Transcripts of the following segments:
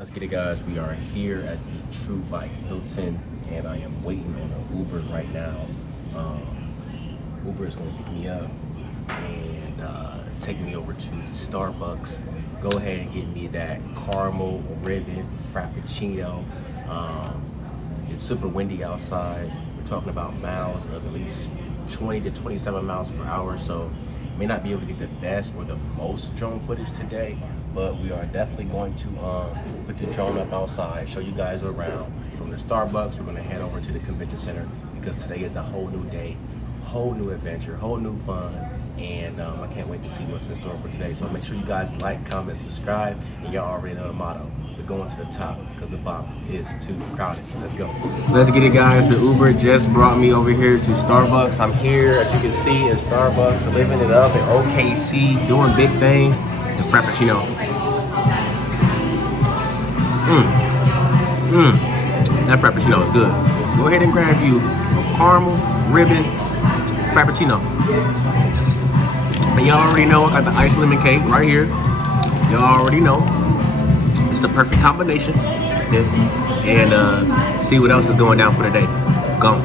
Let's get it, guys. We are here at the True by Hilton, and I am waiting on an Uber right now. Uber is going to pick me up and take me over to the Starbucks. Go ahead and get me that caramel ribbon frappuccino. It's super windy outside. We're talking about miles of at least 20 to 27 miles per hour, so may not be able to get the best or the most drone footage today, but we are definitely going to put the drone up outside, show you guys around. From the Starbucks, we're going to head over to the convention center because today is a whole new day, whole new adventure, whole new fun, and I can't wait to see what's in store for today. So make sure you guys like, comment, subscribe, and y'all already know the motto. We're going to the top because the bottom is too crowded. Let's go. Let's get it, guys. The Uber just brought me over here to Starbucks. I'm here, as you can see, in Starbucks, living it up in OKC, doing big things. The Frappuccino. That Frappuccino is good. Go ahead and grab you a caramel ribbon Frappuccino. And y'all already know I got the iced lemon cake right here. Y'all already know. It's the perfect combination. And see what else is going down for the day. Go.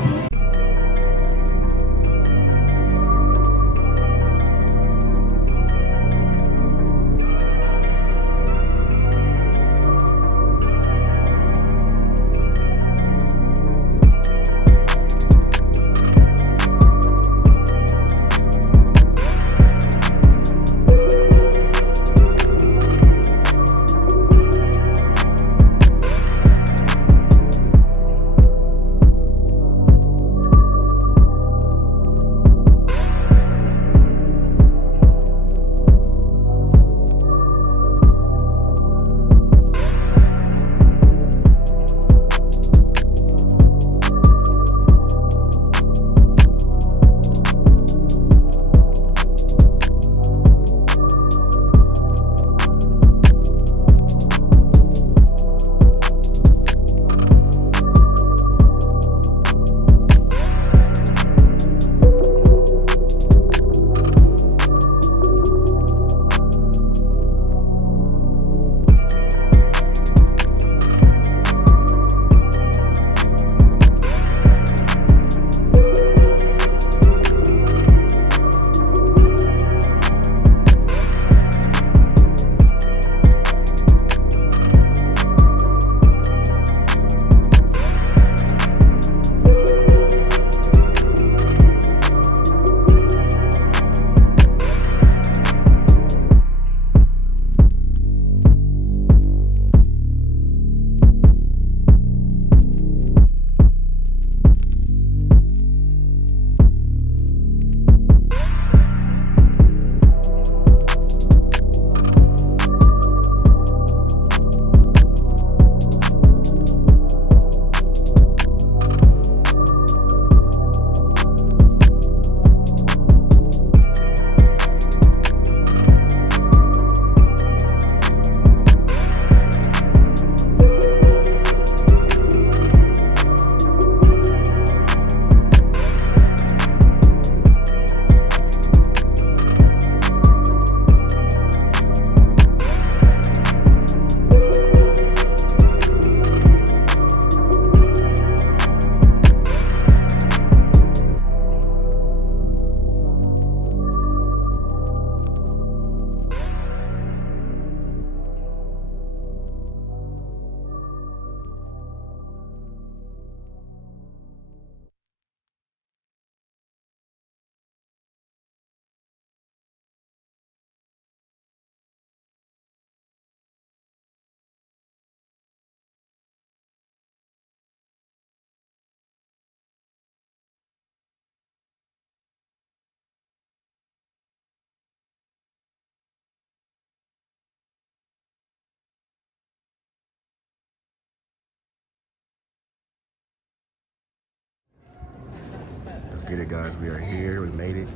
Let's get it, guys. We are here. We made it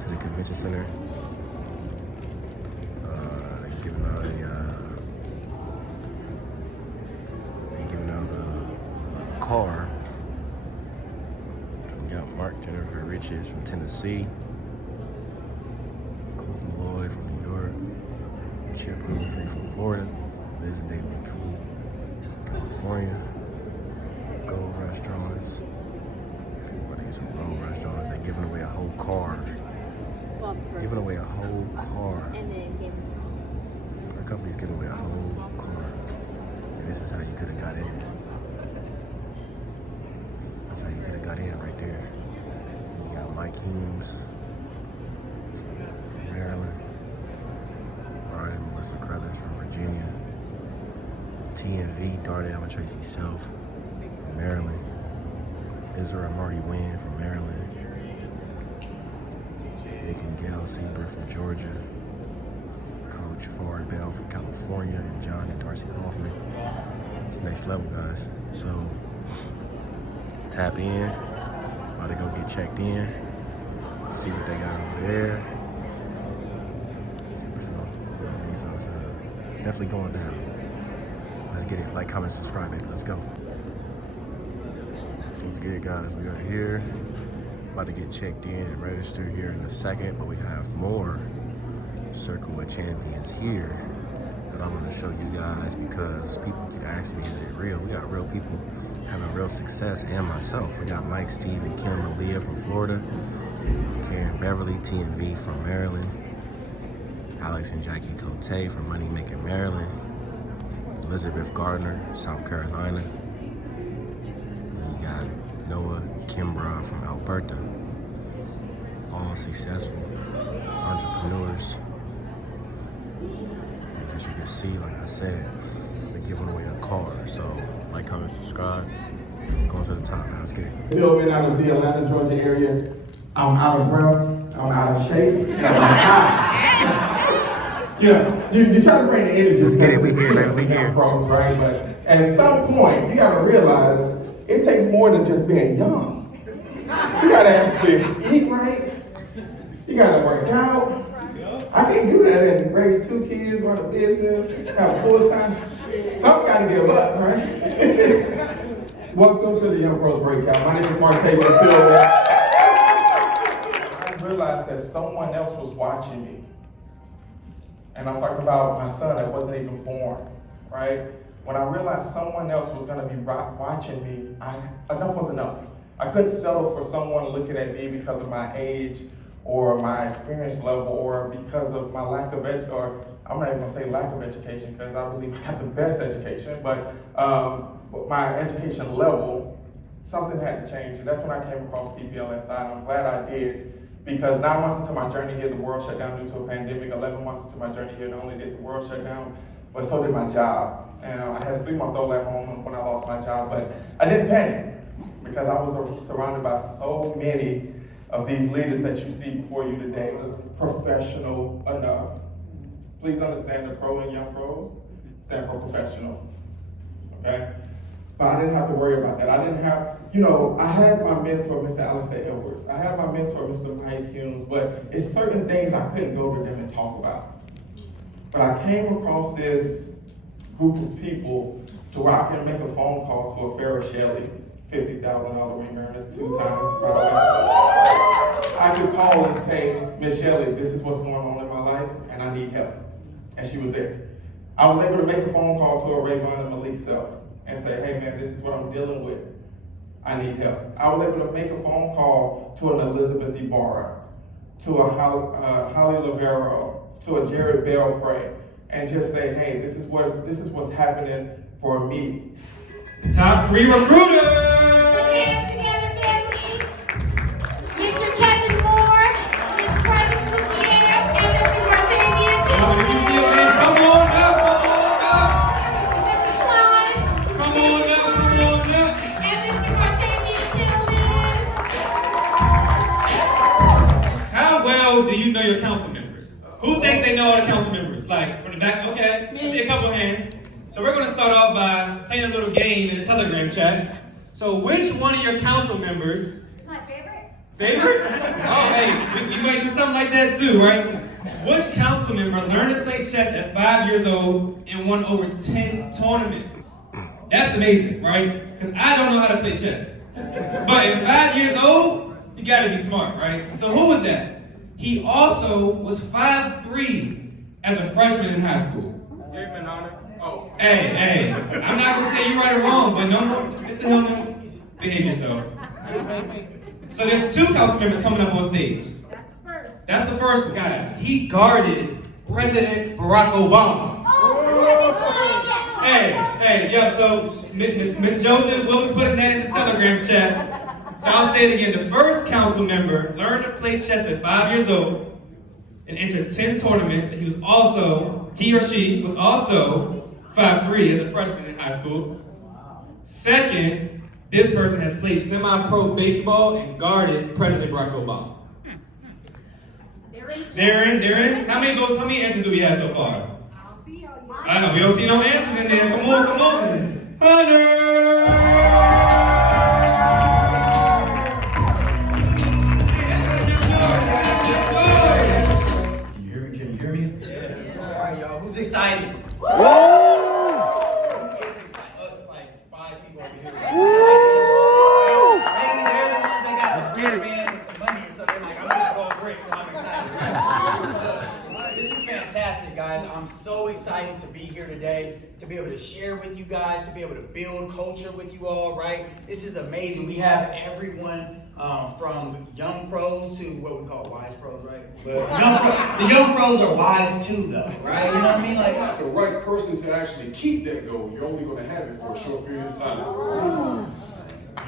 to the convention center. Giving out a car. We got Mark Jennifer Riches from Tennessee, Cliff Malloy from New York, Chip Humphrey from Florida, Visit Daily Cool, California. Gold restaurants. People get some gold restaurants. They're giving away a whole car. Giving away a whole car. And then Game of Thrones. Our company's giving away a whole car. And this is how you could have got in. That's how you could have got in right there. You got Mike Heems from Maryland. Ryan and Melissa Crothers from Virginia. TNV, Darnell and Tracy Self from Maryland. Israel Marty Wynn from Maryland. Nick and Gail Seaber from Georgia. Coach Ford Bell from California. And John and Darcy Hoffman. It's next level, guys. So, tap in. About to go get checked in. See what they got over there. Definitely going down. Let's get it. Like, comment, subscribe, baby. Let's go. Let's get it, guys. We are here. About to get checked in and register here in a second, but we have more Circle of Champions here that I'm going to show you guys because people keep asking me, is it real? We got real people having real success, and myself. We got Mike, Steve, and Kim Malia from Florida, Karen Beverly, TNV from Maryland, Alex and Jackie Cote from Money Making Maryland, Elizabeth Gardner, South Carolina. And you got Noah Kimbrough from Alberta. All successful entrepreneurs. And as you can see, like I said, they're giving away a car. So, like, comment, subscribe. Going to the top. Now, let's get it. Been out of the Atlanta, Georgia area. I'm out of breath. I'm out of shape. And I'm high. Yeah, you try to bring the energy. Let's get it. We here, man. We here. Problems, right? But at some point, you got to realize it takes more than just being young. You got to actually eat right. You got to work out. I can't do that and raise 2 kids, run a business, have a full-time. Something got to give up, right? Welcome to the Young Pros Breakout. My name is Martavius Silva. I realized that someone else was watching me. And I'm talking about my son that wasn't even born, right? When I realized someone else was gonna be watching me, enough was enough. I couldn't settle for someone looking at me because of my age or my experience level or because of my lack of or I'm not even gonna say lack of education because I believe I have the best education, but my education level, something had to change. And that's when I came across PPLSI, and I'm glad I did. Because 9 months into my journey here, the world shut down due to a pandemic. 11 months into my journey here, not only did the world shut down, but so did my job. And I had a 3-month-old at home when I lost my job, but I didn't panic because I was surrounded by so many of these leaders that you see before you today. It was professional enough. Please understand the pro and young pros stand for professional, okay? But I didn't have to worry about that. I didn't have, I had my mentor, Mr. Alistair Edwards. I had my mentor, Mr. Mike Humes, but it's certain things I couldn't go to them and talk about. But I came across this group of people to where I can make a phone call to a Farrah Shelley, $50,000 ring earner 2 times, by the way. I could call and say, Miss Shelley, this is what's going on in my life, and I need help. And she was there. I was able to make a phone call to a Rayvon and Malik Self and say, hey man, this is what I'm dealing with. I need help. I was able to make a phone call to an Elizabeth Ibarra, to a Holly Lavero, to a Jared Belpray, and just say, hey, this is what's happening for me. Top 3 recruiters! Put your hands together, family. Mr. Kevin Moore, Ms. Precious Gutierrez, and Mr. Martavius Silva. Come on up, come on up! Mr. Klein. Come on up, come on up! And Mr. Martavius Silva. How well do you know your council members? Who thinks they know all the council members? Like, from the back? Okay, I see a couple hands. So we're going to start off by playing a little game in the Telegram chat. So which one of your council members... My favorite? Favorite? Oh, hey, we might do something like that too, right? Which council member learned to play chess at 5 years old and won over 10 tournaments? That's amazing, right? Because I don't know how to play chess. But at 5 years old, you gotta be smart, right? So who was that? He also was 5'3" as a freshman in high school. Gave him an honor. Hey, I'm not gonna say you're right or wrong, but no more, Mr. Hillman, behave yourself. So there's two council members coming up on stage. That's the first one, guys. He guarded President Barack Obama. So Miss Joseph will be putting that in the Telegram chat. So I'll say it again. The first council member learned to play chess at 5 years old and entered 10 tournaments. And he or she was also 5'3" as a freshman in high school. Second, this person has played semi-pro baseball and guarded President Barack Obama. Darren, how many answers do we have so far? I know, we don't see no answers in there. Come on. Hunter! Can you hear me? Yeah. All right, y'all. Who's excited? Woo! Who is excited? Us, like 5 people over here. Woo! Maybe they're the ones that got some and some money or something. Like, I'm gonna throw a brick, so I'm excited. This is fantastic, guys. I'm so excited to be here today, to be able to share with you guys, to be able to build culture with you all, right? This is amazing. We have everyone from young pros to what we call wise pros, right? But the young pros are wise too, though, right? You know what I mean? Like The right person to actually keep that goal, you're only going to have it for a short period of time.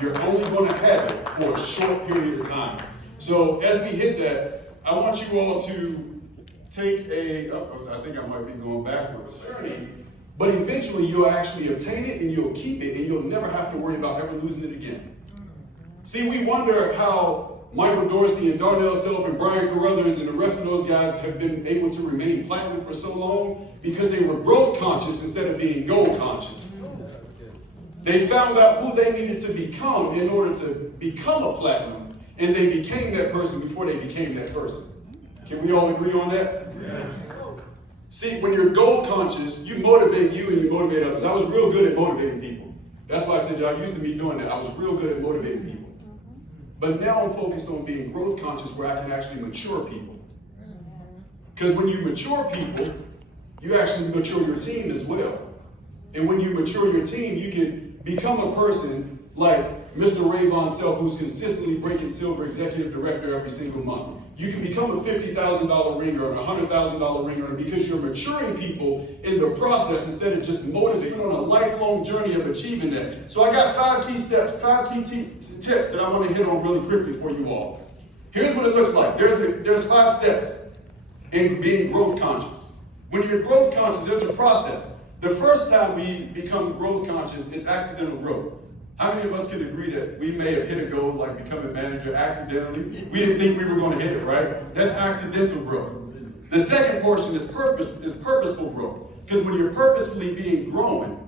You're only going to have it for a short period of time. So as we hit that, I want you all to take I think I might be going backwards, journey, but eventually you'll actually obtain it and you'll keep it and you'll never have to worry about ever losing it again. See, we wonder how Michael Dorsey and Darnell Self and Brian Carruthers and the rest of those guys have been able to remain platinum for so long because they were growth conscious instead of being goal conscious. They found out who they needed to become in order to become a platinum, and they became that person before they became that person. Can we all agree on that? Yes. See, when you're goal conscious, you motivate you and you motivate others. I was real good at motivating people. That's why I said I used to be doing that. I was real good at motivating people. But now I'm focused on being growth conscious where I can actually mature people. Because when you mature people, you actually mature your team as well. And when you mature your team, you can become a person like Mr. Ray Von Self, who's consistently breaking silver executive director every single month. You can become a $50,000 ringer and a $100,000 ringer because you're maturing people in the process instead of just motivating on a lifelong journey of achieving that. So I got 5 key steps, 5 key tips that I want to hit on really quickly for you all. Here's what it looks like. There's 5 steps in being growth conscious. When you're growth conscious, there's a process. The first time we become growth conscious, it's accidental growth. How many of us can agree that we may have hit a goal like becoming manager accidentally? We didn't think we were going to hit it, right? That's accidental growth. The second portion is purposeful growth. Because when you're purposefully being growing,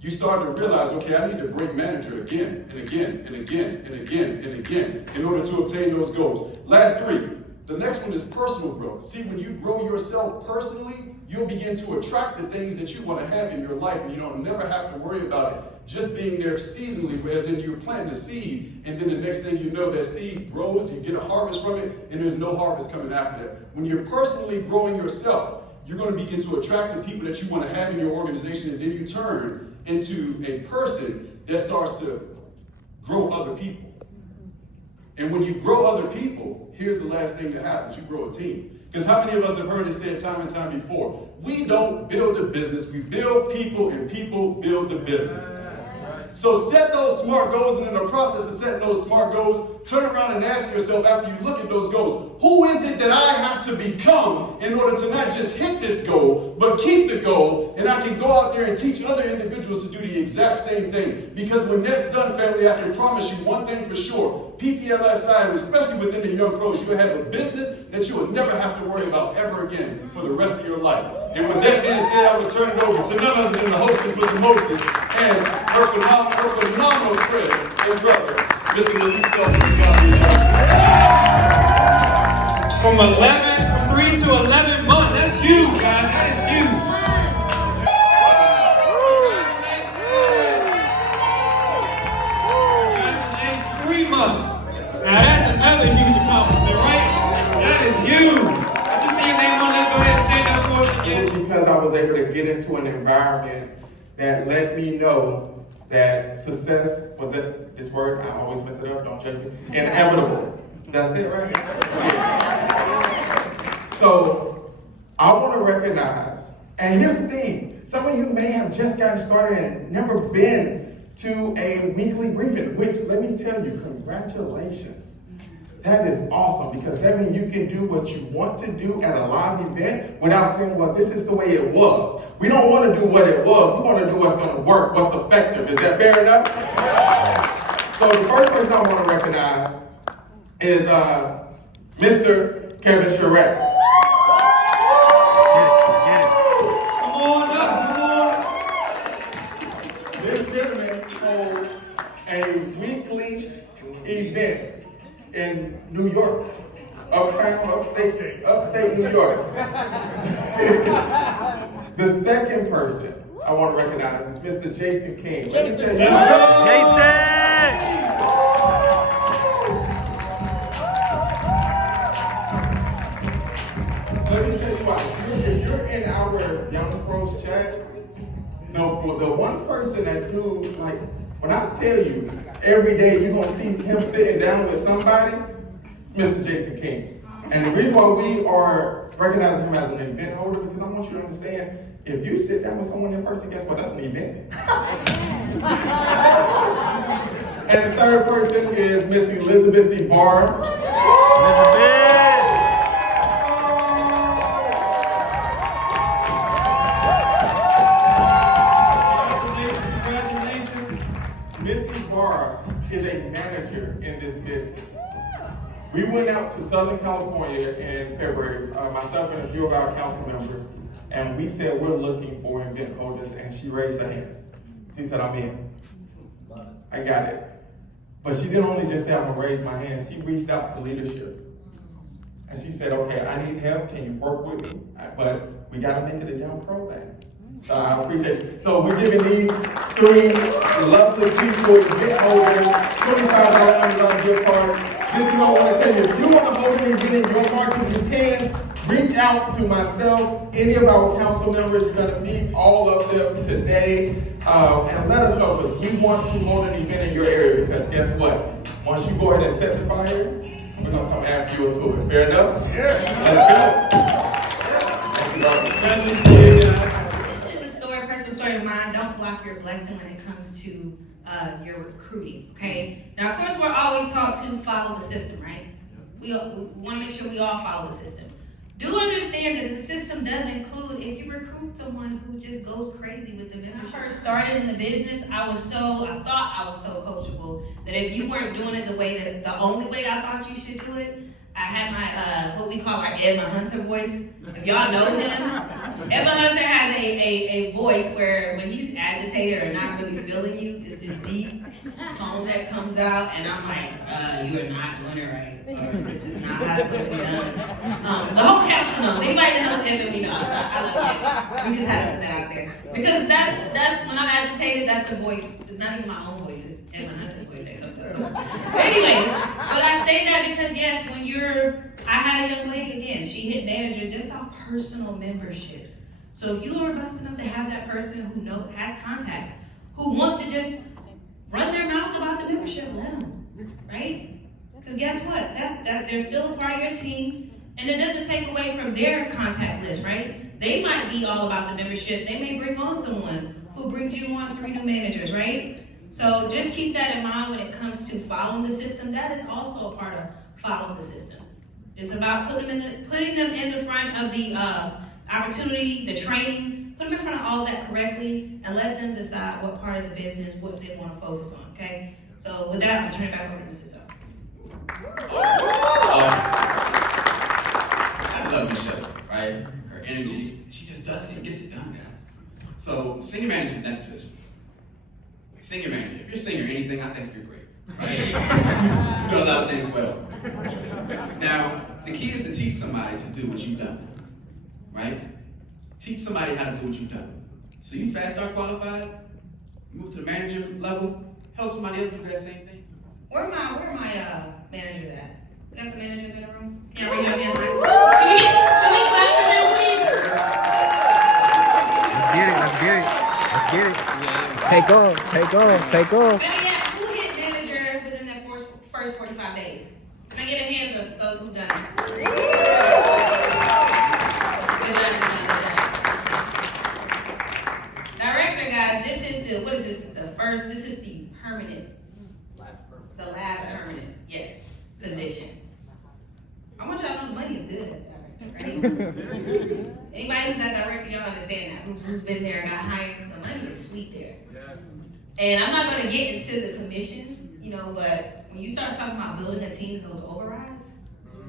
you start to realize, okay, I need to break manager again and again and again and again and again in order to obtain those goals. Last 3. The next one is personal growth. See, when you grow yourself personally, you'll begin to attract the things that you want to have in your life, and you don't never have to worry about it just being there seasonally, as in you're planting a seed, and then the next thing you know, that seed grows, you get a harvest from it, and there's no harvest coming after that. When you're personally growing yourself, you're going to begin to attract the people that you want to have in your organization, and then you turn into a person that starts to grow other people. And when you grow other people, here's the last thing that happens. You grow a team. Because how many of us have heard it said time and time before? We don't build a business, we build people, and people build the business. So set those SMART goals, and in the process of setting those SMART goals, turn around and ask yourself after you look at those goals, who is it that I have to become in order to not just hit this goal, but keep the goal, and I can go out there and teach other individuals to do the exact same thing. Because when that's done, family, I can promise you one thing for sure. PPLSI, especially within the young pros, you'll have a business that you will never have to worry about ever again for the rest of your life. And with that being said, I will turn it over to none other than the hostess with the mostest and her phenomenal friend and brother, Mr. Malik Self. From 3 to 11 months, that's huge, guys. That is huge. 3 months. Now that's another huge accomplishment, right? That is huge. I just see your name on that. Go ahead and stand up for us again. Because I was able to get into that let me know that success was it this word? I always mess it up, don't judge me. Inevitable. Did I say it right? Yeah. So I want to recognize, and here's the thing, some of you may have just gotten started and never been to a weekly briefing, which let me tell you, congratulations. That is awesome because that means you can do what you want to do at a live event without saying, well, this is the way it was. We don't want to do what it was. We want to do what's going to work, what's effective. Is that fair enough? So the first person I want to recognize is Mr. Kevin Charette. Come on up, come on up. This gentleman holds a weekly event in New York, upstate New York. The second person I want to recognize is Mr. Jason King. Jason! Let me tell you what, if you're in our Young Pros chat, the one person that do, like, when I tell you, every day you're going to see him sitting down with somebody, it's Mr. Jason King. And the reason why we are recognizing him as an event holder, because I want you to understand, if you sit down with someone in person, guess what? That's an event. And the third person is Miss Elizabeth Ibarra. Is a manager in this business. We went out to Southern California in February, myself and a few of our council members, and we said we're looking for event holders, and she raised her hand. She said, I'm in. I got it. But she didn't only just say, I'm gonna raise my hand, she reached out to leadership. And she said, okay, I need help, can you work with me? But we gotta make it a Young Pro thing. I appreciate it. So we're giving these three lovely people, event holders, $25 Amazon gift card. This is what I want to tell you. If you want to hold it and get in your market, you can. Reach out to myself, any of our council members. You're going to meet all of them today. And let us know, because we want to hold an event in your area. Because guess what? Once you go ahead and set the fire, we're going to come add fuel to it. Fair enough? Yeah. Let's go. Thank you, Dr. Of mine, don't block your blessing when it comes to your recruiting, okay? Now, of course, we're always taught to follow the system, right? We want to make sure we all follow the system. Do understand that the system does include, if you recruit someone who just goes crazy with the membership. When I first started in the business, I thought I was so coachable that if you weren't doing it the only way I thought you should do it, I had my, what we call our Edmund Hunter voice. If y'all know him, Edmund Hunter has a voice where when he's agitated or not really feeling you, it's this deep tone that comes out, and I'm like, you are not doing it right, or this is not how it's supposed to be done. The whole council knows. Anybody that knows Edmund, we know. I love him. We just had to put that out there. Because that's when I'm agitated, that's the voice. It's not even my own voice, it's Edmund Hunter's voice that comes up. Anyways, but I say that because yes, when I had a young lady again, she hit manager just off personal memberships. So if you are blessed enough to have that person who has contacts, who wants to just run their mouth about the membership, let them, right? Because guess what? They're still a part of your team, and it doesn't take away from their contact list, right? They might be all about the membership. They may bring on someone who brings you on 3 new managers, right? So just keep that in mind when it comes to following the system. That is also a part of following the system. It's about putting them in the front of the opportunity, the training, put them in front of all of that correctly, and let them decide what part of the business, what they want to focus on, okay? So with that, I'll turn it back over to Mrs. O. I love Michelle, right? Her energy, she just does it, gets it done, guys. So, senior manager in that position. Senior manager, if you're senior anything, I think you're great, right? You do a lot of things well. Now, the key is to teach somebody to do what you've done, right? Teach somebody how to do what you've done. So you fast start qualified, move to the manager level, help somebody else do that same thing. Where are my managers at? We got some managers in the room? Can y'all raise your hand? Can we clap for them, please? Let's get it. Let's get it. Take on. Better yet, who hit manager within that first 45 days? Can I get a hands of those who done it? Good done. Director, guys, this is the permanent. The last permanent, yes, position. I want y'all to know the money is good at director, right? Anybody who's not director, y'all understand that. Who's been there and got hired, the money is sweet there. And I'm not gonna get into the commissions, but when you start talking about building a team that goes overrides,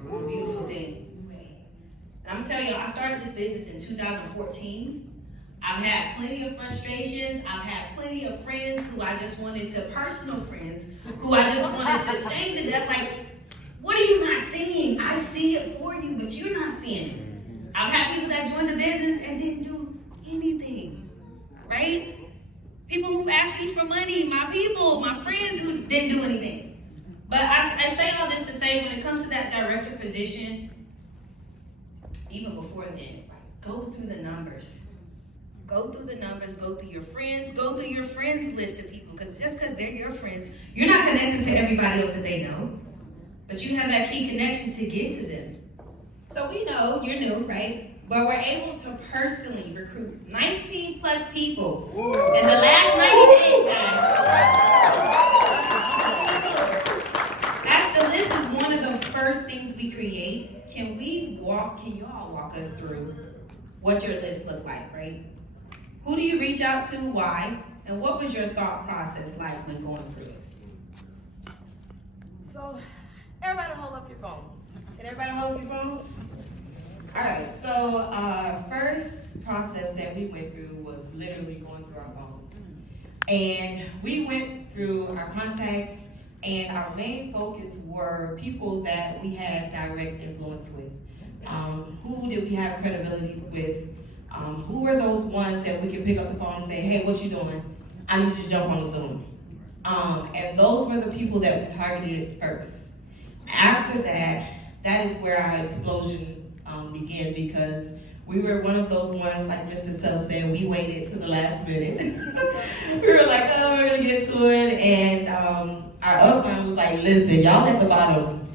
it's a beautiful thing. And I'm gonna tell you, I started this business in 2014. I've had plenty of frustrations. I've had plenty of friends personal friends, who I just wanted to shame to death. Like, what are you not seeing? I see it for you, but you're not seeing it. I've had people that joined the business and didn't do anything, right? People who've asked me for money, my friends who didn't do anything. But I say all this to say, when it comes to that director position, even before then, go through the numbers. Go through the numbers, go through your friends list of people, because just because they're your friends, you're not connected to everybody else that they know, but you have that key connection to get to them. So we know you're new, right? But we're able to personally recruit 19 plus people in the last 90 days, guys. As the list is one of the first things we create, can you all walk us through what your list looked like, right? Who do you reach out to, why, and what was your thought process like when going through it? So, everybody hold up your phones. Can everybody hold up your phones? All right, so first process that we went through was literally going through our phones. And we went through our contacts, and our main focus were people that we had direct influence with. Who did we have credibility with? Who were those ones that we could pick up the phone and say, hey, what you doing? I need you to jump on the Zoom. And those were the people that we targeted first. After that is where our explosion began, because we were one of those ones, like Mr. Self said, we waited to the last minute. We were like, oh, we're gonna get to it. And our upline was like, listen, y'all at the bottom.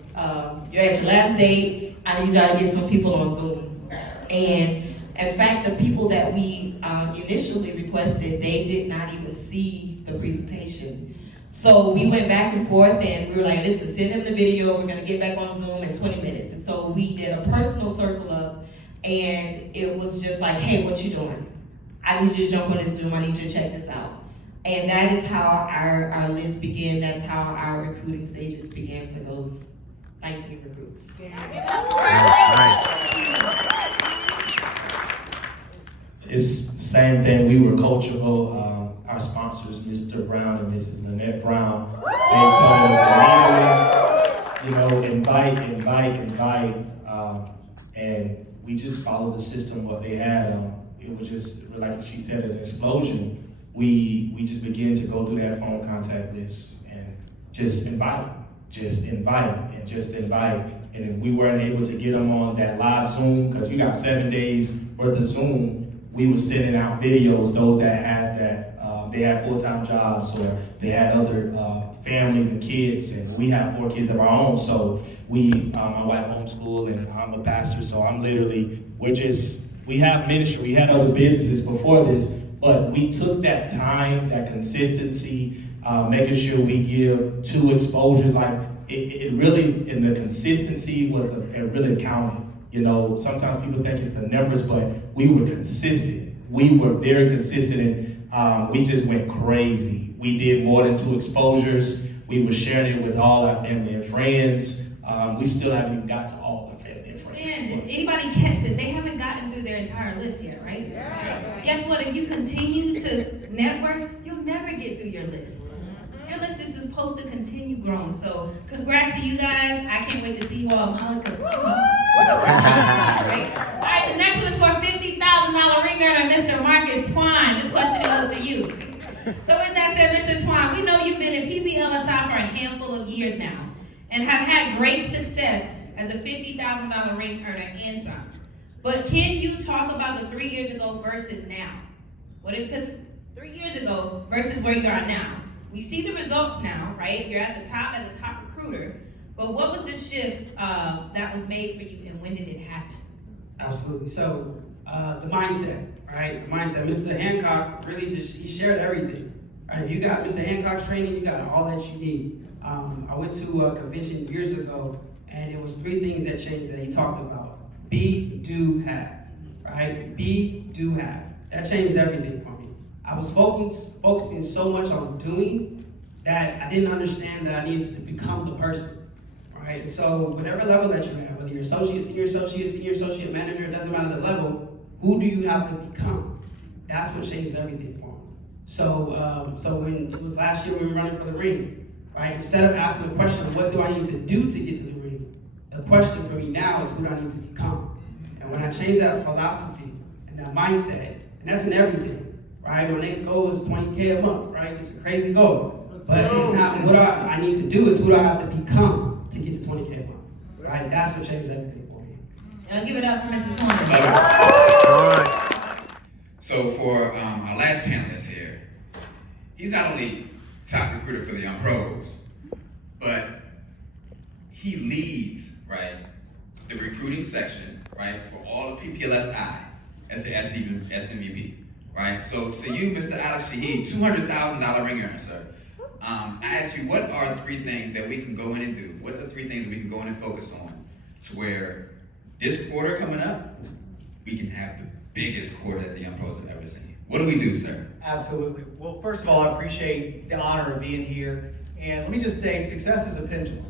You're at your last date. I need y'all to get some people on Zoom. And in fact, the people that we initially requested, they did not even see the presentation. So we went back and forth, and we were like, listen, send them the video. We're gonna get back on Zoom in 20 minutes. And so we did a personal circle up, and it was just like, hey, what you doing? I need you to jump on this Zoom. I need you to check this out. And that is how our list began. That's how our recruiting stages began for those 19 recruits. Nice. It's the same thing. We were coachable. Our sponsors, Mr. Brown and Mrs. Lynette Brown, they told us immediately, invite. And we just followed the system, what they had. It was just, like she said, an explosion. We just began to go through that phone contact list and just invite. And if we weren't able to get them on that live Zoom, because we got 7 days worth of Zoom, we were sending out videos, those that had they had full-time jobs, or they had other families and kids, and we have 4 kids of our own. So my wife homeschooled, and I'm a pastor, so we have ministry, we had other businesses before this, but we took that time, that consistency, making sure we give 2 exposures, like it really, and the consistency was it really counted. Sometimes people think it's the numbers, but we were consistent. We were very consistent, and we just went crazy. We did more than 2 exposures. We were sharing it with all our family and friends. We still haven't even got to all our family and friends. And anybody catch it? They haven't gotten through their entire list yet, right? Yeah. Guess what? If you continue to network, you'll never get through your list. Your list is supposed to continue growing. So congrats to you guys. I can't wait to see you all. Monica. Right. All right, the next one is for $50,000 ring earner, Mr. Marcus Twine. This question goes to you. So with that said, Mr. Twine, we know you've been in PPLSI for a handful of years now and have had great success as a $50,000 ring earner and some. But can you talk about the 3 years ago versus now? What it took 3 years ago versus where you are now? We see the results now, right? You're at the top recruiter. But what was the shift that was made for you, and when did it happen? Absolutely. So the mindset, right? The mindset. Mr. Hancock really he shared everything. Right? If you got Mr. Hancock's training, you got all that you need. I went to a convention years ago, and it was 3 things that changed that he talked about. Be, do, have. Right? Be, do, have. That changed everything for me. I was focusing so much on doing that I didn't understand that I needed to become the person. Right? So whatever level that you have, whether you're associate, senior associate, manager, it doesn't matter the level, who do you have to become? That's what changes everything for me. So when it was last year we were running for the ring, right? Instead of asking the question, what do I need to do to get to the ring? The question for me now is who do I need to become? And when I change that philosophy and that mindset, and that's in everything, right? My next goal is 20K a month, right? It's a crazy goal. But it's not what I need to do, it's who do I have to become to get to 20K a month, right? That's what changes everything for me. Now give it up for Mr. Tony. So for our last panelist here, he's not only top recruiter for the young pros, but he leads, right, the recruiting section, right, for all of PPLSI as the SMVP, right? So you, Mr. Alex Shaheed, $200,000 ring earner, sir. I asked you, what are 3 things that we can go in and do? What are 3 things we can go in and focus on to where this quarter coming up, we can have the biggest quarter that the young pros have ever seen? What do we do, sir? Absolutely. Well, first of all, I appreciate the honor of being here. And let me just say, success is a pendulum.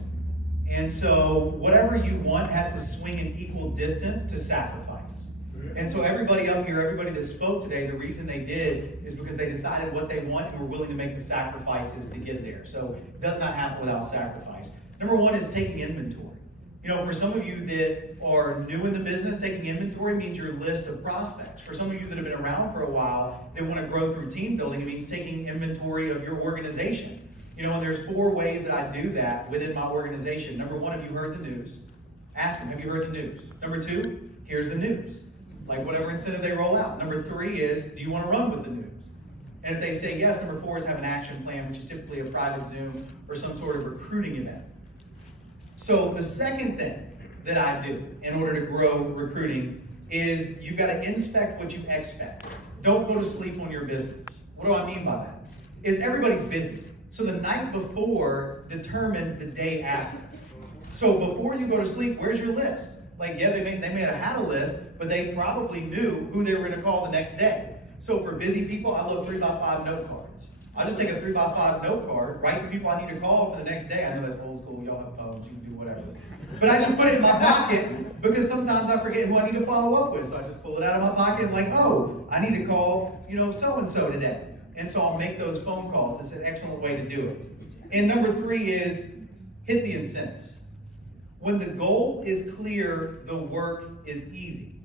And so whatever you want has to swing in equal distance to sacrifice. And so everybody up here, everybody that spoke today, the reason they did is because they decided what they want and were willing to make the sacrifices to get there. So it does not happen without sacrifice. Number 1 is taking inventory. You know, for some of you that are new in the business, taking inventory means your list of prospects. For some of you that have been around for a while, they want to grow through team building, it means taking inventory of your organization. You know, and there's 4 ways that I do that within my organization. Number 1, have you heard the news? Ask them, have you heard the news? Number 2, here's the news. Like whatever incentive they roll out. Number 3 is, do you want to run with the news? And if they say yes, number 4 is have an action plan, which is typically a private Zoom or some sort of recruiting event. So the second thing that I do in order to grow recruiting is you've got to inspect what you expect. Don't go to sleep on your business. What do I mean by that? Is everybody's busy. So the night before determines the day after. So before you go to sleep, where's your list? Like, yeah, they may have had a list, but they probably knew who they were going to call the next day. So for busy people, I love 3x5 note cards. I'll just take a 3x5 note card, write the people I need to call for the next day. I know that's old school, y'all have phones, you can do whatever. But I just put it in my pocket because sometimes I forget who I need to follow up with. So I just pull it out of my pocket and like, oh, I need to call, so-and-so today. And so I'll make those phone calls. It's an excellent way to do it. And number 3 is hit the incentives. When the goal is clear, the work is easy.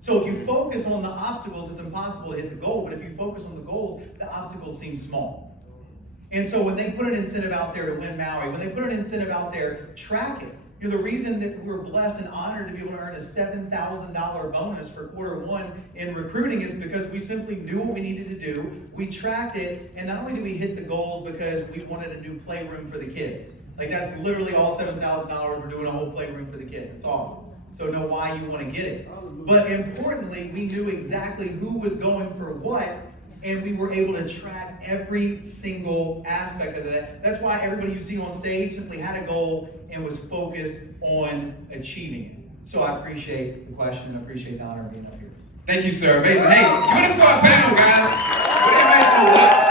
So if you focus on the obstacles, it's impossible to hit the goal. But if you focus on the goals, the obstacles seem small. And so when they put an incentive out there to win Maui, when they put an incentive out there, track it. The reason that we're blessed and honored to be able to earn a $7,000 bonus for Q1 in recruiting is because we simply knew what we needed to do. We tracked it, and not only did we hit the goals because we wanted a new playroom for the kids. Like that's literally all $7,000. We're doing a whole playroom for the kids. It's awesome. So know why you want to get it. But importantly, we knew exactly who was going for what, and we were able to track every single aspect of that. That's why everybody you see on stage simply had a goal and was focused on achieving it. So I appreciate the question and appreciate the honor of being up here. Thank you, sir. Amazing. Hey, give it up for our panel, guys. What do you guys do?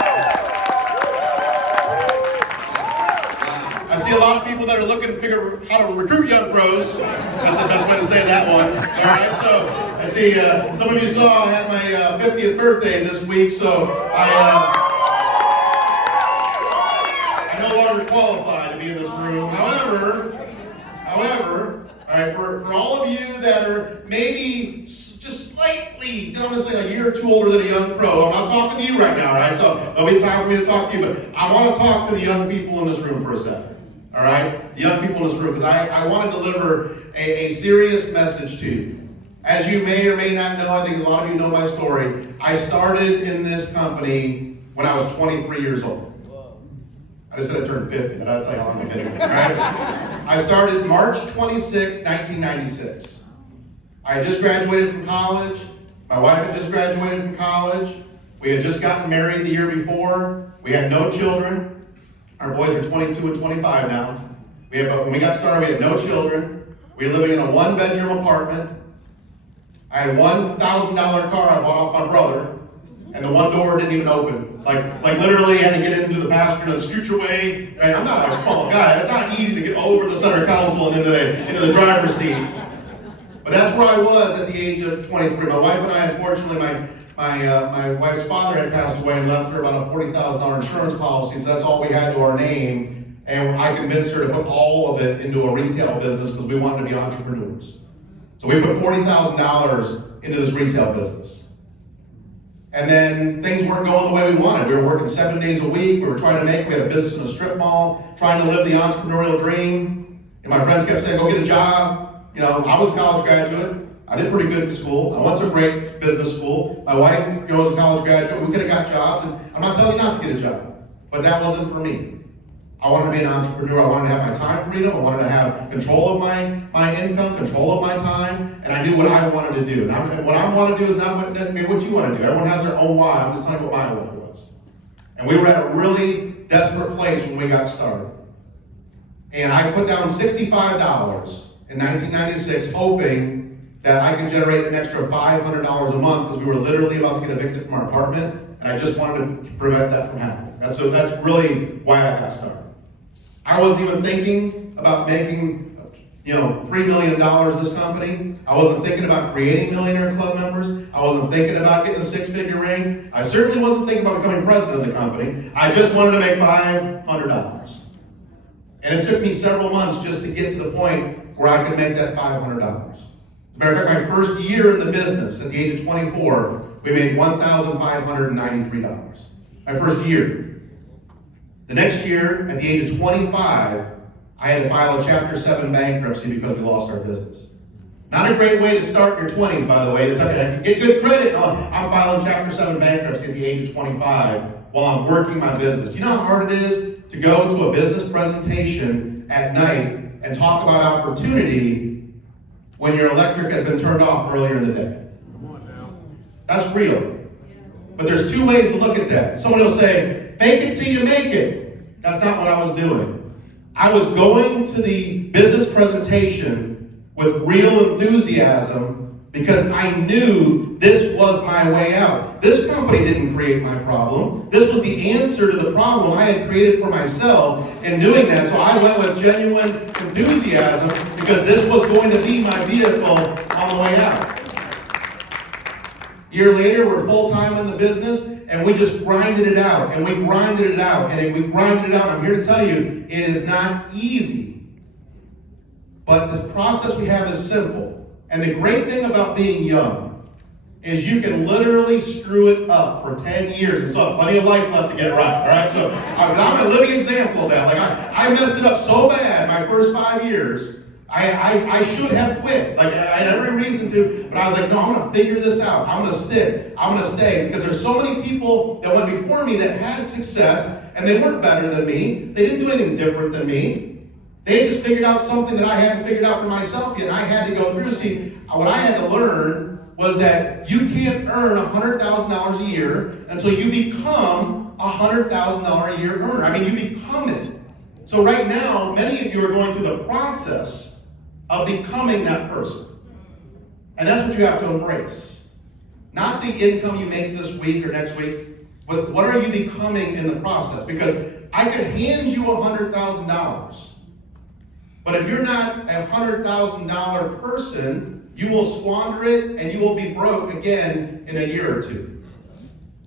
I see a lot of people that are looking to figure out how to recruit young pros. That's the best way to say that one. All right, so I see some of you saw I had my 50th birthday this week, so I no longer qualify to be in this room. However, all right, for all of you that are maybe just slightly, honestly, a year or 2 older than a young pro, I'm not talking to you right now, all right? So there'll be time for me to talk to you, but I want to talk to the young people in this room for a second. All right, the young people in this room, because I want to deliver a serious message to you. As you may or may not know, I think a lot of you know my story. I started in this company when I was 23 years old. I just said I turned 50. That ought to tell you how long I've been here, right? I started March 26, 1996. I had just graduated from college. My wife had just graduated from college. We had just gotten married the year before. We had no children. Our boys are 22 and 25 now. When we got started, we had no children. We were living in a one-bedroom apartment. I had $1,000 car I bought off my brother, and the one door didn't even open. Like literally, you had to get into the passenger and scoot your way. Right? I'm not a small guy. It's not easy to get over the center console and into the driver's seat. But that's where I was at the age of 23. My wife and I, unfortunately, my wife's father had passed away and left her about a $40,000 insurance policy, so that's all we had to our name. And I convinced her to put all of it into a retail business because we wanted to be entrepreneurs. So we put $40,000 into this retail business. And then things weren't going the way we wanted. We were working 7 days a week. We had a business in a strip mall, trying to live the entrepreneurial dream. And my friends kept saying, go get a job. You know, I was a college graduate. I did pretty good in school. I went to a great business school. My wife, was a college graduate. We could have got jobs. And I'm not telling you not to get a job, but that wasn't for me. I wanted to be an entrepreneur. I wanted to have my time freedom. I wanted to have control of my income, control of my time, and I knew what I wanted to do. And what I want to do is not what you want to do. Everyone has their own why. I'm just telling you what my why was. And we were at a really desperate place when we got started. And I put down $65 in 1996, hoping that I could generate an extra $500 a month because we were literally about to get evicted from our apartment, and I just wanted to prevent that from happening. That's really why I got started. I wasn't even thinking about making, $3 million this company. I wasn't thinking about creating Millionaire Club members. I wasn't thinking about getting a six-figure ring. I certainly wasn't thinking about becoming president of the company. I just wanted to make $500. And it took me several months just to get to the point where I could make that $500. As a matter of fact, my first year in the business, at the age of 24, we made $1,593. My first year. The next year, at the age of 25, I had to file a Chapter 7 bankruptcy because we lost our business. Not a great way to start your 20s, by the way, to tell you, get good credit. No, I'm filing Chapter 7 bankruptcy at the age of 25 while I'm working my business. You know how hard it is to go to a business presentation at night and talk about opportunity when your electric has been turned off earlier in the day? That's real. But there's two ways to look at that. Someone will say, fake it till you make it. That's not what I was doing. I was going to the business presentation with real enthusiasm because I knew this was my way out. This company didn't create my problem. This was the answer to the problem I had created for myself in doing that. So I went with genuine enthusiasm because this was going to be my vehicle on the way out. A year later, we're full-time in the business, and we just grinded it out, and we grinded it out, and we grinded it out. I'm here to tell you, it is not easy. But the process we have is simple. And the great thing about being young is you can literally screw it up for 10 years and still have plenty of life left to get it right, all right? So I'm a living example of that. Like I messed it up so bad my first 5 years, I should have quit. Like I had every reason to, but I was like, no, I'm gonna figure this out. I'm gonna stick. I'm gonna stay. Because there's so many people that went before me that had success and they weren't better than me. They didn't do anything different than me. They just figured out something that I hadn't figured out for myself yet. And I had to go through. See, what I had to learn was that you can't earn $100,000 a year until you become a $100,000 a year earner. I mean, you become it. So right now, many of you are going through the process of becoming that person. And that's what you have to embrace. Not the income you make this week or next week, but what are you becoming in the process? Because I could hand you $100,000, but if you're not a $100,000 person, you will squander it and you will be broke again in a year or two.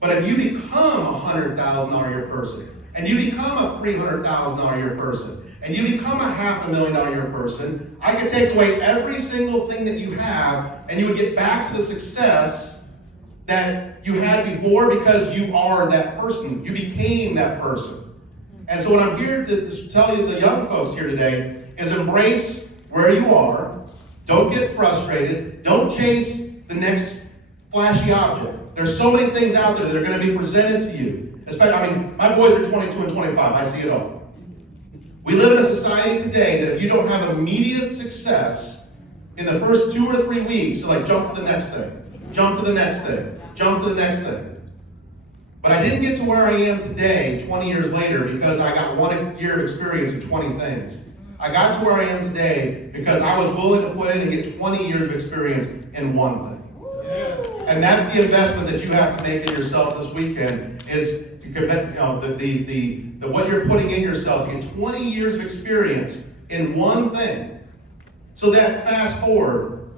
But if you become a $100,000 a year person, and you become a $300,000 a year person, and you become a $500,000 a year person, I could take away every single thing that you have, and you would get back to the success that you had before because you are that person. You became that person. And so what I'm here to tell you, the young folks here today, is embrace where you are. Don't get frustrated. Don't chase the next flashy object. There's so many things out there that are going to be presented to you. Especially, I mean, my boys are 22 and 25. I see it all. We live in a society today that if you don't have immediate success in the first 2 or 3 weeks, you're like, jump to the next thing, jump to the next thing, jump to the next thing. But I didn't get to where I am today, 20 years later, because I got 1 year of experience in 20 things. I got to where I am today because I was willing to put in and get 20 years of experience in one thing. And that's the investment that you have to make in yourself this weekend, is to commit, what you're putting in yourself to get 20 years of experience in one thing. So that fast forward,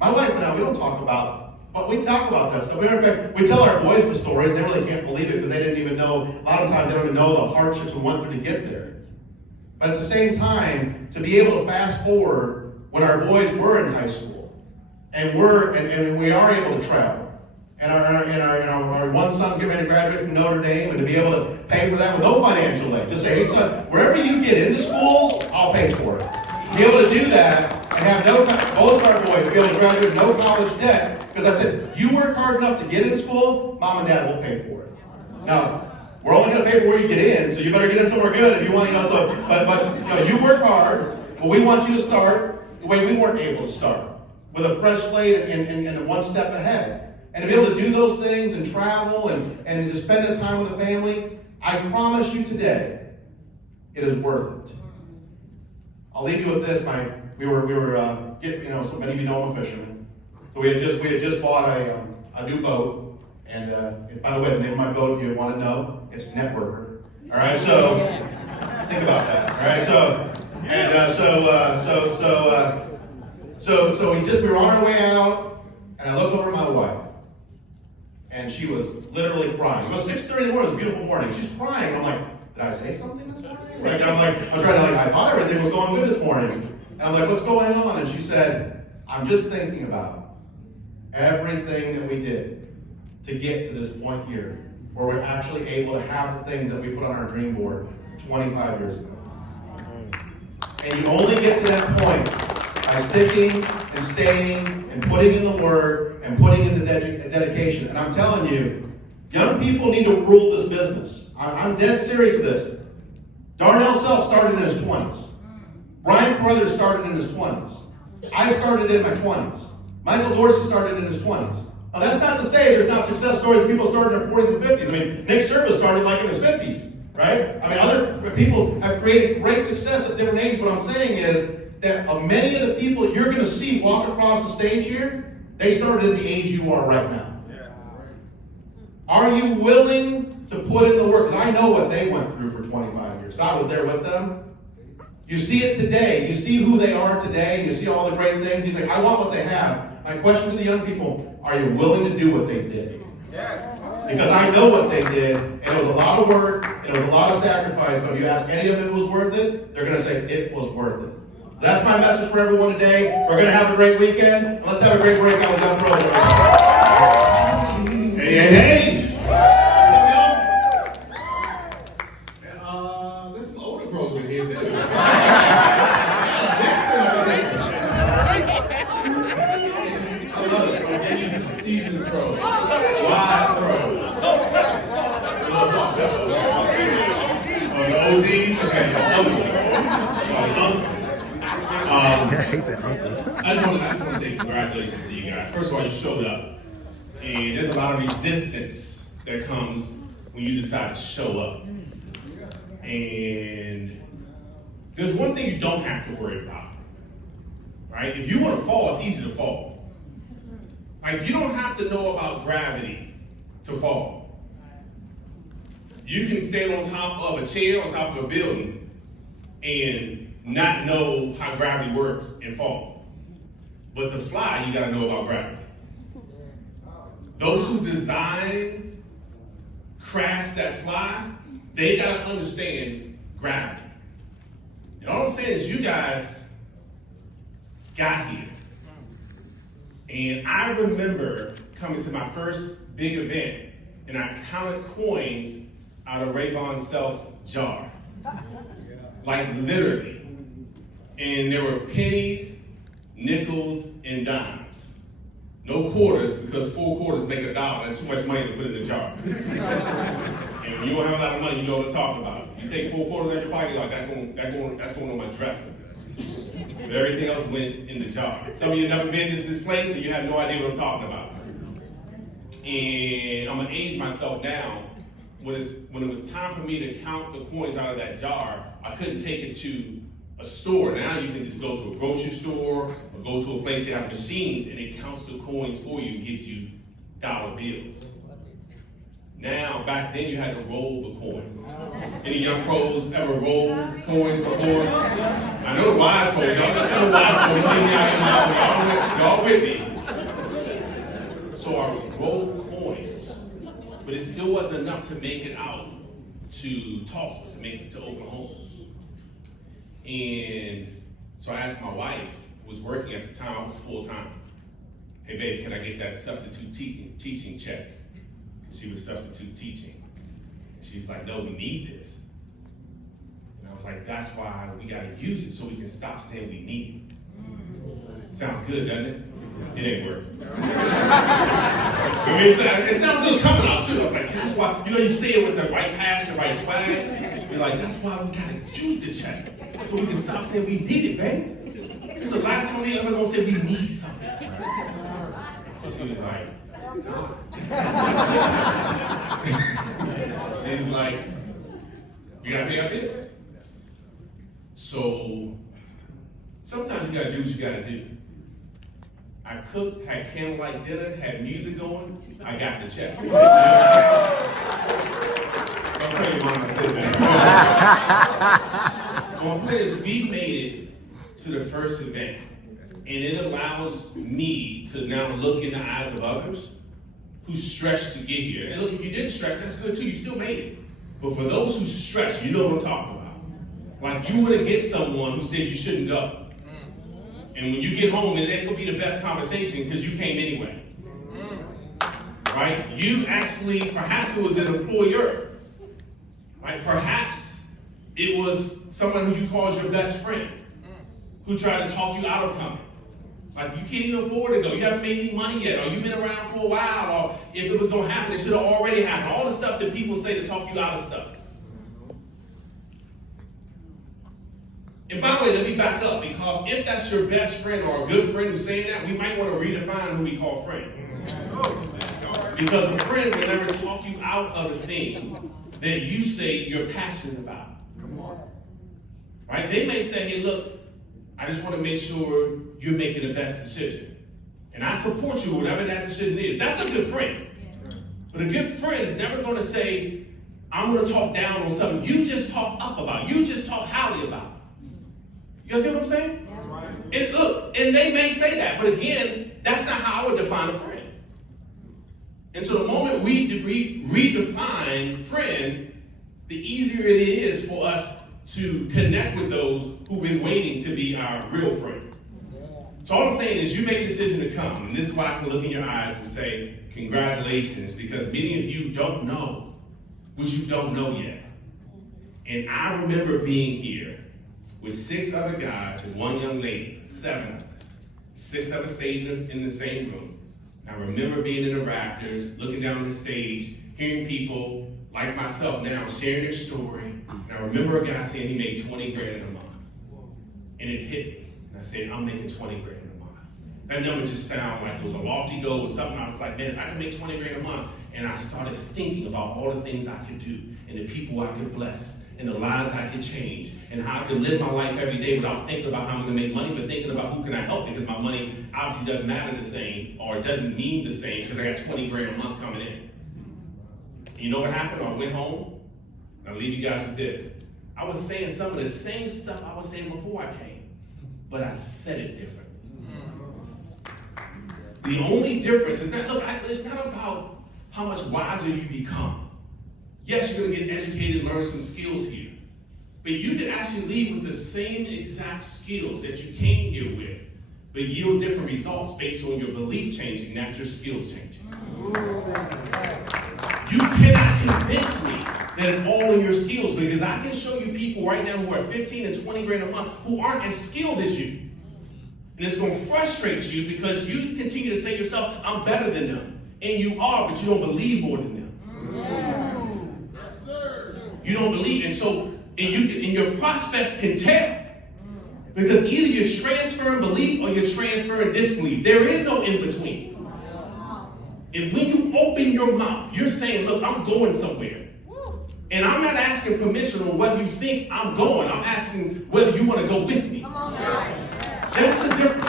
my wife and I, we don't talk about, but we talk about that stuff. In fact, we tell our boys the stories, and they really can't believe it because they didn't even know, a lot of times they don't even know the hardships we went through to get there. But at the same time, to be able to fast forward when our boys were in high school, and we are able to travel, and our one son's getting ready to graduate from Notre Dame, and to be able to pay for that with no financial aid. Just say, hey son, wherever you get into school, I'll pay for it. To be able to do that and have both of our boys be able to graduate with no college debt, because I said, you work hard enough to get in school, mom and dad will pay for it. Now, we're only going to pay for where you get in, so you better get in somewhere good if you want, but you work hard, but we want you to start the way we weren't able to start, with a fresh slate and one step ahead. And to be able to do those things and travel and to spend the time with the family, I promise you today, it is worth it. I'll leave you with this. We were getting, so many of you know I'm a fisherman. So we had just bought a new boat. And by the way, the name of my boat, if you want to know, it's Networker. All right, so think about that. All right, so we were on our way out, and I looked over at my wife, and she was literally crying. It was 6:30 in the morning. It was a beautiful morning. She's crying. I'm like, did I say something this morning? Right? I'm trying to I thought everything was going good this morning. And I'm like, what's going on? And she said, I'm just thinking about everything that we did to get to this point here, where we're actually able to have the things that we put on our dream board 25 years ago. And you only get to that point by sticking and staying and putting in the work and putting in the dedication. And I'm telling you, young people need to rule this business. I'm dead serious with this. Darnell Self started in his 20s. Brian Carruthers started in his 20s. I started in my 20s. Michael Dorsey started in his 20s. Now that's not to say there's not success stories of people starting in their 40s and 50s. I mean, Nick Serva started like in his 50s, right? I mean, other people have created great success at different ages. What I'm saying is that many of the people you're going to see walk across the stage here, they started at the age you are right now. Are you willing to put in the work? Because I know what they went through for 25 years. I was there with them. You see it today. You see who they are today. You see all the great things. You think, I want what they have. My question to the young people, are you willing to do what they did? Yes. Because I know what they did, and it was a lot of work, and it was a lot of sacrifice, but if you ask any of them if it was worth it, they're going to say it was worth it. That's my message for everyone today. We're going to have a great weekend, and let's have a great breakout with Young Pros. Hey! There's some older pros in here today. I love it. Seasoned pros. Wise pros. The OGs? Okay. He said uncles. I just want to say congratulations to you guys. First of all, you showed up. And there's a lot of resistance that comes when you decide to show up. And there's one thing you don't have to worry about, right? If you want to fall, it's easy to fall. Like, you don't have to know about gravity to fall. You can stand on top of a chair, on top of a building, and not know how gravity works and fall. But to fly, you gotta know about gravity. Those who design crafts that fly, they gotta understand gravity. And all I'm saying is you guys got here. And I remember coming to my first big event, and I counted coins out of Rayvon Self's jar. Like literally. And there were pennies, nickels, and dimes. No quarters, because 4 quarters make $1. That's too much money to put in a jar. And when you don't have a lot of money, you know what I'm talking about. You take 4 quarters out of your pocket, like that's going on my dresser. But everything else went in the jar. Some of you have never been to this place and you have no idea what I'm talking about. And I'm gonna age myself now. When it was time for me to count the coins out of that jar, I couldn't take it to a store. Now you can just go to a grocery store or go to a place that have machines and it counts the coins for you and gives you dollar bills. Now, back then you had to roll the coins. Any young pros ever rolled coins before? I know the wise pros, y'all just know the wise pros, get me out of your y'all with me. So I rolled coins, but it still wasn't enough to make it out to Tulsa, to make it to Oklahoma. And so I asked my wife, who was working at the time, I was full-time, hey babe, can I get that substitute teaching check? She was substitute teaching. She was like, no, we need this. And I was like, that's why we gotta use it so we can stop saying we need it. Sounds good, doesn't it? It ain't working. I mean, it sounds good coming out too. I was like, that's why, you say it with the right passion, the right swag. You're like, that's why we gotta use the check so we can stop saying we need it, babe. It's the last time we ever gonna say we need something. She was like, she's like, we gotta pay our bills. So sometimes you gotta do what you gotta do. I cooked, had candlelight dinner, had music going, I got the check. You know what I'm telling you, Mom, I said that. My point is, we made it to the first event, and it allows me to now look in the eyes of others who stretched to get here. And look, if you didn't stretch, that's good too, you still made it. But for those who stretched, you know what I'm talking about. Like you would have get someone who said you shouldn't go. And when you get home, it ain't gonna be the best conversation because you came anyway. Right? You actually, perhaps it was an employer. Right? Perhaps it was someone who you called your best friend who tried to talk you out of coming. Like you can't even afford to go. You haven't made any money yet, or you've been around for a while, or if it was gonna happen, it should have already happened. All the stuff that people say to talk you out of stuff. And by the way, let me back up, because if that's your best friend or a good friend who's saying that, we might want to redefine who we call friend. Because a friend will never talk you out of a thing that you say you're passionate about. Right? They may say, hey, look, I just want to make sure you're making the best decision. And I support you, whatever that decision is. That's a good friend. But a good friend is never going to say, I'm going to talk down on something you just talk up about. You just talk highly about. You guys get what I'm saying? That's right. And look, and they may say that, but again, that's not how I would define a friend. And so the moment we redefine friend, the easier it is for us to connect with those who've been waiting to be our real friend. So all I'm saying is you made a decision to come, and this is why I can look in your eyes and say, congratulations, because many of you don't know what you don't know yet. And I remember being here with 6 other guys and 1 young lady, 7 of us. 6 of us stayed in the same room. I remember being in the rafters, looking down the stage, hearing people like myself now sharing their story. And I remember a guy saying he made 20 grand a month. And it hit me. And I said, I'm making 20 grand a month. That number just sounded like it was a lofty goal. It was something I was like, man, if I could make 20 grand a month. And I started thinking about all the things I could do and the people I could bless and the lives I could change and how I could live my life every day without thinking about how I'm gonna make money, but thinking about who can I help, because my money obviously doesn't matter the same, or it doesn't mean the same because I got 20 grand a month coming in. And you know what happened? I went home, and I'll leave you guys with this. I was saying some of the same stuff I was saying before I came, but I said it differently. The only difference is that, look, it's not about how much wiser you become. Yes, you're gonna get educated and learn some skills here, but you can actually leave with the same exact skills that you came here with, but yield different results based on your belief changing, not your skills changing. You cannot convince me that it's all in your skills, because I can show you people right now who are 15 and 20 grand a month who aren't as skilled as you. And it's gonna frustrate you because you continue to say to yourself, I'm better than them. And you are, but you don't believe more than them. You don't believe. And so, and your prospects can tell. Because either you're transferring belief or you're transferring disbelief. There is no in between. And when you open your mouth, you're saying, look, I'm going somewhere. And I'm not asking permission on whether you think I'm going. I'm asking whether you want to go with me. That's the difference.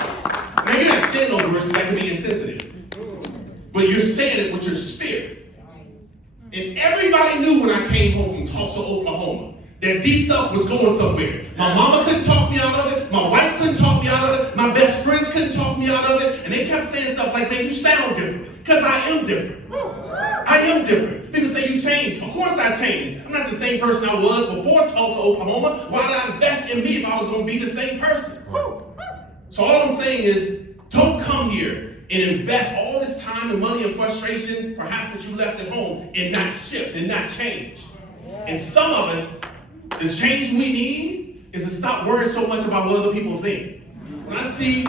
Now, you're not saying those words because that can be insensitive. But you're saying it with your spirit. And everybody knew when I came home from Tulsa, Oklahoma, that D-Self was going somewhere. My mama couldn't talk me out of it. My wife couldn't talk me out of it. My best friends couldn't talk me out of it. And they kept saying stuff like, man, you sound different. Because I am different. I am different. People say you changed. Of course I changed. I'm not the same person I was before Tulsa, Oklahoma. Why did I invest in me if I was going to be the same person? So all I'm saying is, don't come here and invest all this time and money and frustration, perhaps that you left at home, and not shift and not change. And some of us, the change we need is to stop worrying so much about what other people think. When I see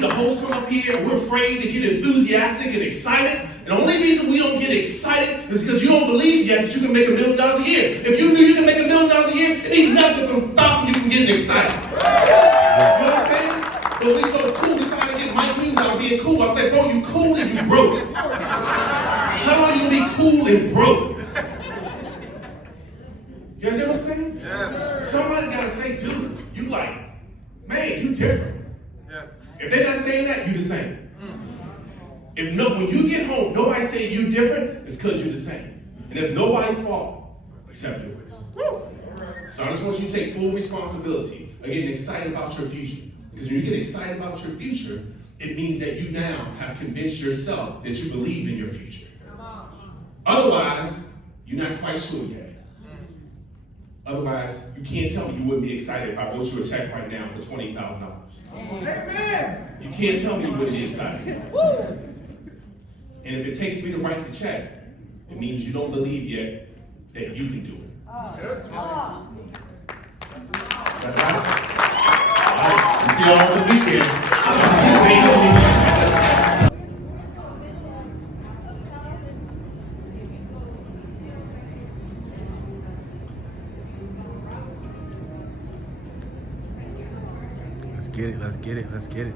the host come up here, we're afraid to get enthusiastic and excited. And the only reason we don't get excited is because you don't believe yet that you can make $1 million a year. If you knew you can make $1 million a year, it ain't nothing from stopping you from getting excited. You know what I'm saying? But we so cool, we decided to get Mike Williams out of being cool. I said, bro, you cool and you broke. How long you gonna be cool and broke? You guys hear what I'm saying? Yeah. Somebody gotta say, dude, you like, man, you different. Yes. If they're not saying that, you the same. When you get home, nobody say you different, it's because you're the same. And it's nobody's fault except yours. So I just want you to take full responsibility of getting excited about your future. Because when you get excited about your future, it means that you now have convinced yourself that you believe in your future. Otherwise, you're not quite sure yet. Otherwise, you can't tell me you wouldn't be excited if I wrote you a check right now for $20,000. Amen. You can't tell me you wouldn't be excited. And if it takes me to write the check, it means you don't believe yet that you can do it. That's right. All right. We'll see y'all on the weekend. Let's get it, let's get it, let's get it.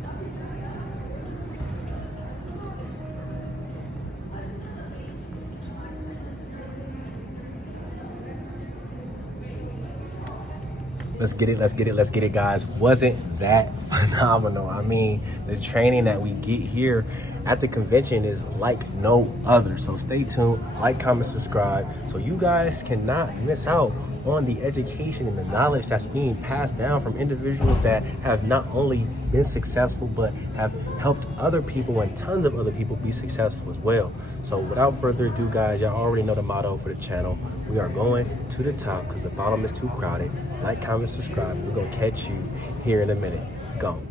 Let's get it, let's get it, let's get it, guys. Wasn't that phenomenal? I mean, the training that we get here at the convention is like no other. So stay tuned, like, comment, subscribe, so you guys cannot miss out on the education and the knowledge that's being passed down from individuals that have not only been successful, but have helped other people and tons of other people be successful as well. So without further ado, guys, y'all already know the motto for the channel. We are going to the top because the bottom is too crowded. Like, comment, subscribe. We're gonna catch you here in a minute. Go.